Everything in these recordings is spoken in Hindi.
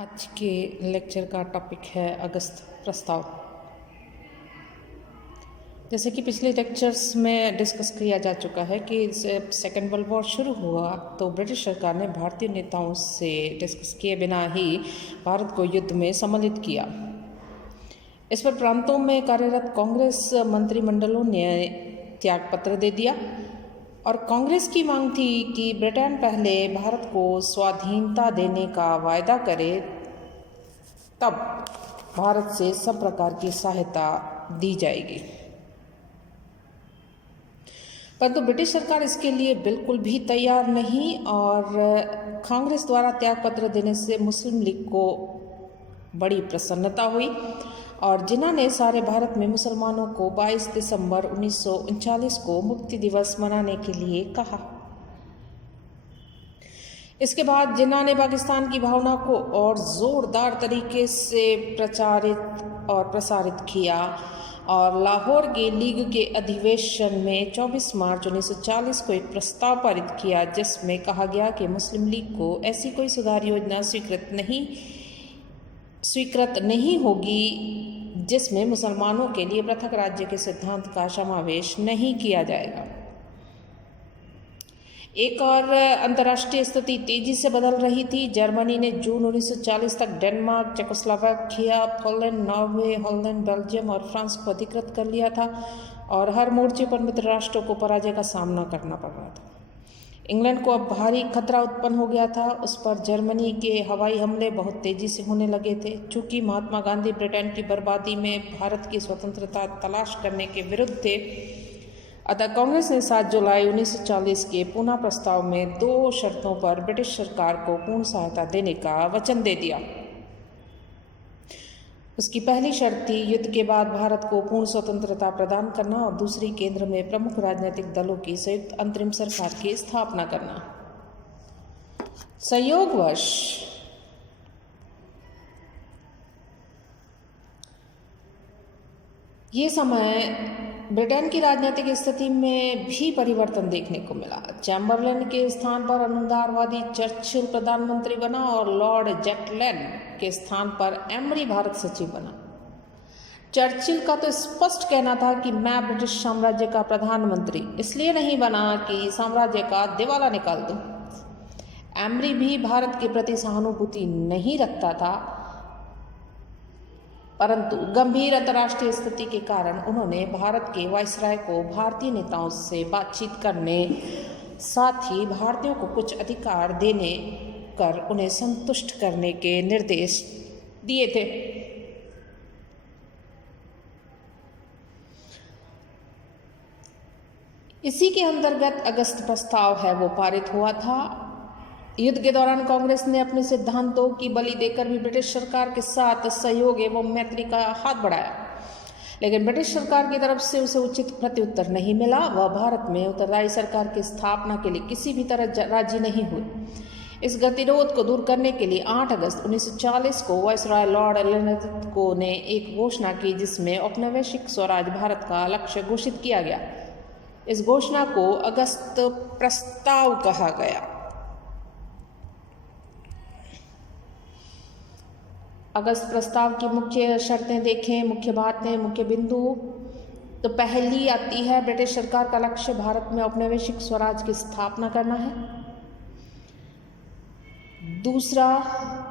आज के लेक्चर का टॉपिक है अगस्त प्रस्ताव। जैसे कि पिछले लेक्चर्स में डिस्कस किया जा चुका है कि सेकेंड वर्ल्ड वॉर शुरू हुआ तो ब्रिटिश सरकार ने भारतीय नेताओं से डिस्कस किए बिना ही भारत को युद्ध में सम्मिलित किया। इस पर प्रांतों में कार्यरत कांग्रेस मंत्रिमंडलों ने त्यागपत्र दे दिया और कांग्रेस की मांग थी कि ब्रिटेन पहले भारत को स्वाधीनता देने का वायदा करे, तब भारत से सब प्रकार की सहायता दी जाएगी। परंतु ब्रिटिश सरकार इसके लिए बिल्कुल भी तैयार नहीं और कांग्रेस द्वारा त्यागपत्र देने से मुस्लिम लीग को बड़ी प्रसन्नता हुई और जिन्ना ने सारे भारत में मुसलमानों को 22 दिसंबर 1939 को मुक्ति दिवस मनाने के लिए कहा। इसके बाद जिन्ना ने पाकिस्तान की भावना को और ज़ोरदार तरीके से प्रचारित और प्रसारित किया और लाहौर के लीग के अधिवेशन में 24 मार्च 1940 को एक प्रस्ताव पारित किया जिसमें कहा गया कि मुस्लिम लीग को ऐसी कोई सुधार योजना स्वीकृत नहीं होगी जिसमें मुसलमानों के लिए पृथक राज्य के सिद्धांत का समावेश नहीं किया जाएगा। एक और अंतर्राष्ट्रीय स्थिति तेजी से बदल रही थी। जर्मनी ने जून 1940 तक Denmark, Czechoslovakia, Poland, Norway, Holland, Belgium और फ्रांस को अधिकृत कर लिया था और हर मोर्चे पर मित्र राष्ट्रों को पराजय का सामना करना पड़ रहा था। इंग्लैंड को अब भारी खतरा उत्पन्न हो गया था। उस पर जर्मनी के हवाई हमले बहुत तेजी से होने लगे थे। चूंकि महात्मा गांधी ब्रिटेन की बर्बादी में भारत की स्वतंत्रता तलाश करने के विरुद्ध थे, अतः कांग्रेस ने 7 जुलाई 1940 के पुनः प्रस्ताव में 2 शर्तों पर ब्रिटिश सरकार को पूर्ण सहायता देने का वचन दे दिया। उसकी पहली शर्त थी युद्ध के बाद भारत को पूर्ण स्वतंत्रता प्रदान करना और दूसरी केंद्र में प्रमुख राजनीतिक दलों की संयुक्त अंतरिम सरकार की स्थापना करना। संयोगवश ये समय ब्रिटेन की राजनीतिक स्थिति में भी परिवर्तन देखने को मिला। चैम्बरलेन के स्थान पर अनुदारवादी चर्चिल प्रधानमंत्री बना और लॉर्ड जैकलेन के स्थान पर एमरी भारत सचिव बना। चर्चिल का तो स्पष्ट कहना था कि मैं ब्रिटिश साम्राज्य का प्रधानमंत्री इसलिए नहीं बना कि साम्राज्य का दिवाला निकाल दूं। एमरी भी भारत के प्रति सहानुभूति नहीं रखता था, परंतु गंभीर अंतर्राष्ट्रीय स्थिति के कारण उन्होंने भारत के वायसराय को भारतीय नेताओं से बातचीत करने, साथ ही भारतीयों को कुछ अधिकार देने कर उन्हें संतुष्ट करने के निर्देश दिए थे। इसी के अंतर्गत अगस्त प्रस्ताव है वो पारित हुआ था। युद्ध के दौरान कांग्रेस ने अपने सिद्धांतों की बलि देकर भी ब्रिटिश सरकार के साथ सहयोग एवं मैत्री का हाथ बढ़ाया, लेकिन ब्रिटिश सरकार की तरफ से उसे उचित प्रत्युत्तर नहीं मिला। वह भारत में उत्तरदायी सरकार की स्थापना के लिए किसी भी तरह राजी नहीं हुई। इस गतिरोध को दूर करने के लिए 8 अगस्त 1940 को वायसराय लॉर्ड एलिजाबेथ ने एक घोषणा की जिसमें औपनिवेशिक स्वराज भारत का लक्ष्य घोषित किया गया। इस घोषणा को अगस्त प्रस्ताव कहा गया। अगस्त प्रस्ताव की मुख्य शर्तें देखें, मुख्य बातें, मुख्य बिंदु। तो पहली आती है ब्रिटिश सरकार का लक्ष्य भारत में औपनिवेशिक स्वराज की स्थापना करना है। दूसरा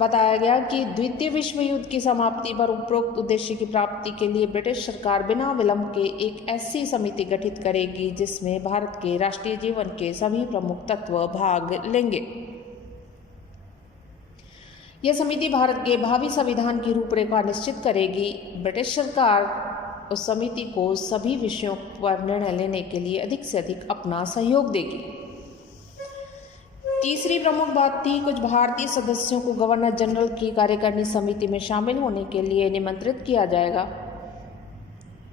बताया गया कि द्वितीय विश्व युद्ध की समाप्ति पर उपरोक्त उद्देश्य की प्राप्ति के लिए ब्रिटिश सरकार बिना विलंब के एक ऐसी समिति गठित करेगी जिसमें भारत के राष्ट्रीय जीवन के सभी प्रमुख तत्व भाग लेंगे। यह समिति भारत के भावी संविधान की रूपरेखा निश्चित करेगी। ब्रिटिश सरकार उस समिति को सभी विषयों पर निर्णय लेने के लिए अधिक से अधिक अपना सहयोग देगी। तीसरी प्रमुख बात थी कुछ भारतीय सदस्यों को गवर्नर जनरल की कार्यकारिणी समिति में शामिल होने के लिए निमंत्रित किया जाएगा।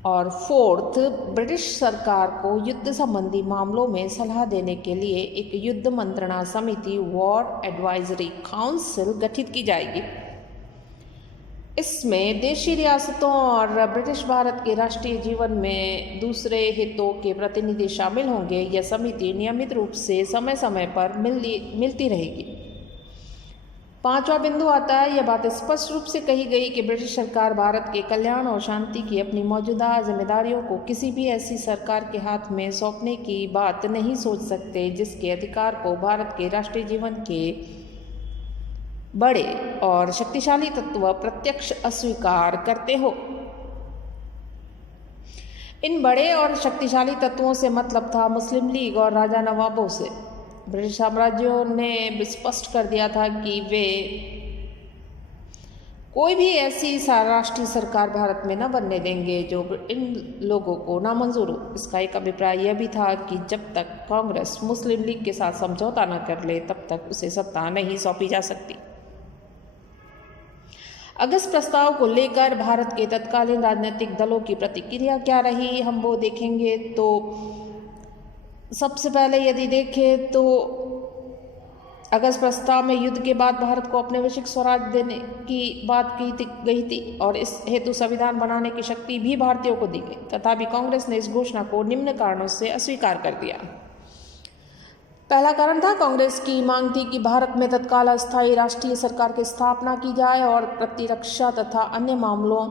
और फोर्थ, ब्रिटिश सरकार को युद्ध संबंधी मामलों में सलाह देने के लिए एक युद्ध मंत्रणा समिति वॉर एडवाइजरी काउंसिल गठित की जाएगी। इसमें देशी रियासतों और ब्रिटिश भारत के राष्ट्रीय जीवन में दूसरे हितों के प्रतिनिधि शामिल होंगे। यह समिति नियमित रूप से समय समय पर मिलती रहेगी। पांचवा बिंदु आता है, यह बात स्पष्ट रूप से कही गई कि ब्रिटिश सरकार भारत के कल्याण और शांति की अपनी मौजूदा जिम्मेदारियों को किसी भी ऐसी सरकार के हाथ में सौंपने की बात नहीं सोच सकते जिसके अधिकार को भारत के राष्ट्रीय जीवन के बड़े और शक्तिशाली तत्व प्रत्यक्ष अस्वीकार करते हो। इन बड़े और शक्तिशाली तत्वों से मतलब था मुस्लिम लीग और राजा नवाबों से। ब्रिटिश साम्राज्यों ने स्पष्ट कर दिया था कि वे कोई भी ऐसी राष्ट्रीय सरकार भारत में न बनने देंगे जो इन लोगों को नामंजूर हो। इसका एक अभिप्राय यह भी था कि जब तक कांग्रेस मुस्लिम लीग के साथ समझौता न कर ले तब तक उसे सत्ता नहीं सौंपी जा सकती। अगस्त प्रस्ताव को लेकर भारत के तत्कालीन राजनीतिक दलों की प्रतिक्रिया क्या रही, हम वो देखेंगे। तो सबसे पहले यदि देखें तो अगस्त प्रस्ताव में युद्ध के बाद भारत को अपने वैश्विक स्वराज देने की बात की गई थी और इस हेतु संविधान बनाने की शक्ति भी भारतीयों को दी गई। तथापि कांग्रेस ने इस घोषणा को निम्न कारणों से अस्वीकार कर दिया। पहला कारण था, कांग्रेस की मांग थी कि भारत में तत्काल अस्थायी राष्ट्रीय सरकार की स्थापना की जाए और प्रतिरक्षा तथा अन्य मामलों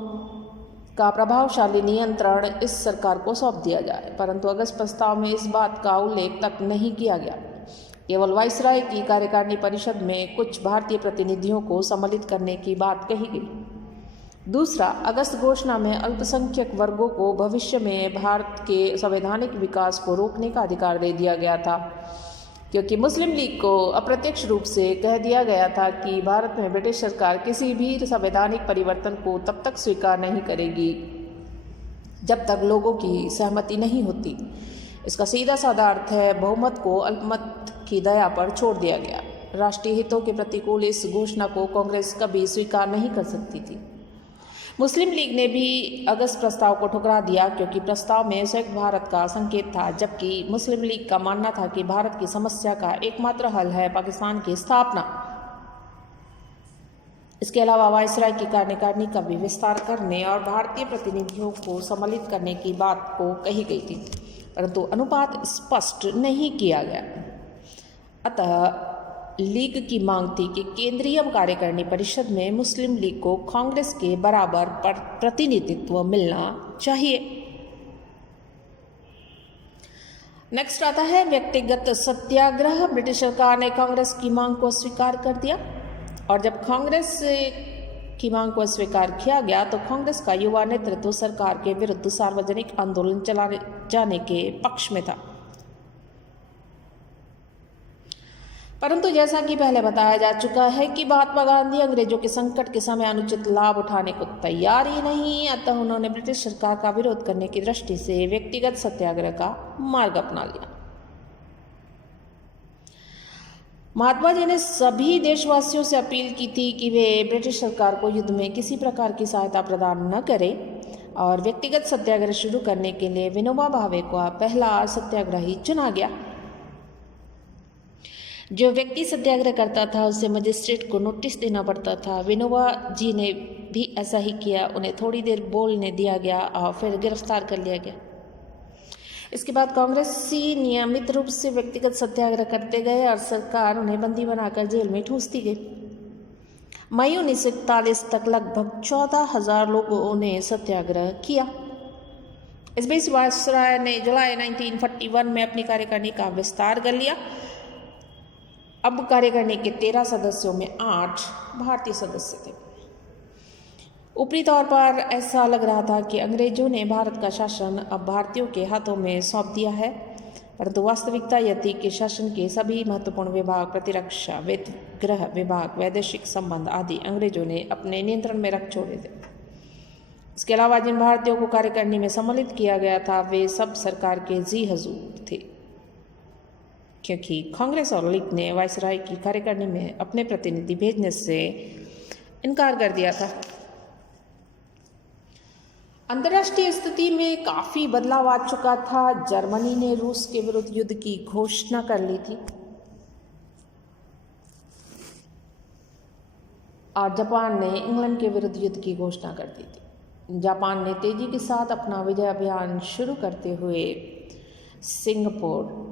का प्रभावशाली नियंत्रण इस सरकार को सौंप दिया जाए। परंतु अगस्त प्रस्ताव में इस बात का उल्लेख तक नहीं किया गया। केवल वायसराय की कार्यकारिणी परिषद में कुछ भारतीय प्रतिनिधियों को सम्मिलित करने की बात कही गई। दूसरा, अगस्त घोषणा में अल्पसंख्यक वर्गों को भविष्य में भारत के संवैधानिक विकास को रोकने का अधिकार दे दिया गया था, क्योंकि मुस्लिम लीग को अप्रत्यक्ष रूप से कह दिया गया था कि भारत में ब्रिटिश सरकार किसी भी संवैधानिक परिवर्तन को तब तक स्वीकार नहीं करेगी जब तक लोगों की सहमति नहीं होती। इसका सीधा साधा अर्थ है, बहुमत को अल्पमत की दया पर छोड़ दिया गया। राष्ट्रीय हितों के प्रतिकूल इस घोषणा को कांग्रेस कभी स्वीकार नहीं कर सकती थी। मुस्लिम लीग ने भी अगस्त प्रस्ताव को ठुकरा दिया, क्योंकि प्रस्ताव में संयुक्त भारत का संकेत था, जबकि मुस्लिम लीग का मानना था कि भारत की समस्या का एकमात्र हल है पाकिस्तान की स्थापना। इसके अलावा वायसराय की कार्यकारिणी का भी विस्तार करने और भारतीय प्रतिनिधियों को सम्मिलित करने की बात को कही गई थी, परंतु अनुपात स्पष्ट नहीं किया गया। अतः लीग की मांग थी कि केंद्रीय कार्यकारिणी परिषद में मुस्लिम लीग को कांग्रेस के बराबर प्रतिनिधित्व मिलना चाहिए। नेक्स्ट आता है व्यक्तिगत सत्याग्रह। ब्रिटिश सरकार ने कांग्रेस की मांग को स्वीकार कर दिया और जब कांग्रेस की मांग को स्वीकार किया गया तो कांग्रेस का युवा नेतृत्व सरकार के विरुद्ध सार्वजनिक आंदोलन चलाने जाने के पक्ष में था। परंतु जैसा कि पहले बताया जा चुका है कि महात्मा गांधी अंग्रेजों के संकट के समय अनुचित लाभ उठाने को तैयार ही नहीं, अतः उन्होंने ब्रिटिश सरकार का विरोध करने की दृष्टि से व्यक्तिगत सत्याग्रह का मार्ग अपना लिया। महात्मा जी ने सभी देशवासियों से अपील की थी कि वे ब्रिटिश सरकार को युद्ध में किसी प्रकार की सहायता प्रदान न करें और व्यक्तिगत सत्याग्रह शुरू करने के लिए विनोबा भावे का पहला सत्याग्रही चुना गया। जो व्यक्ति सत्याग्रह करता था उसे मजिस्ट्रेट को नोटिस देना पड़ता था। विनोबा जी ने भी ऐसा ही किया। उन्हें थोड़ी देर बोलने दिया गया और फिर गिरफ्तार कर लिया गया। इसके बाद कांग्रेसी नियमित रूप से व्यक्तिगत सत्याग्रह करते गए और सरकार उन्हें बंदी बनाकर जेल में ठूसती गई। मई 1941 तक लगभग 14,000 लोगों ने सत्याग्रह किया। इस बीच वायसराय ने जुलाई 1941 में अपनी कार्यकारिणी का विस्तार कर लिया। अब कार्यकारिणी के 13 सदस्यों में 8 भारतीय सदस्य थे। ऊपरी तौर पर ऐसा लग रहा था कि अंग्रेजों ने भारत का शासन अब भारतीयों के हाथों में सौंप दिया है, परंतु वास्तविकता यह थी कि शासन के सभी महत्वपूर्ण विभाग, प्रतिरक्षा, वित्त, गृह विभाग, वैदेशिक संबंध आदि अंग्रेजों ने अपने नियंत्रण में रख छोड़े थे। इसके अलावा जिन भारतीयों को कार्यकारिणी में सम्मिलित किया गया था वे सब सरकार के जी हजूर थे, क्योंकि कांग्रेस और लीग ने वायसराय की कार्यकारिणी में अपने प्रतिनिधि भेजने से इनकार कर दिया था। अंतर्राष्ट्रीय स्थिति में काफ़ी बदलाव आ चुका था। जर्मनी ने रूस के विरुद्ध युद्ध की घोषणा कर ली थी और जापान ने इंग्लैंड के विरुद्ध युद्ध की घोषणा कर दी थी। जापान ने तेजी के साथ अपना विजय अभियान शुरू करते हुए सिंगापुर,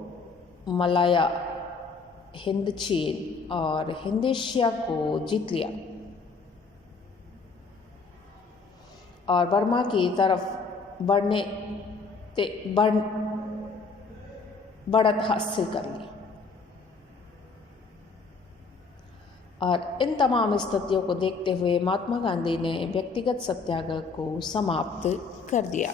मलाया, हिंद चीन और हिंद एशिया को जीत लिया और बर्मा की तरफ बढ़त हासिल कर ली। और इन तमाम स्थितियों को देखते हुए महात्मा गांधी ने व्यक्तिगत सत्याग्रह को समाप्त कर दिया।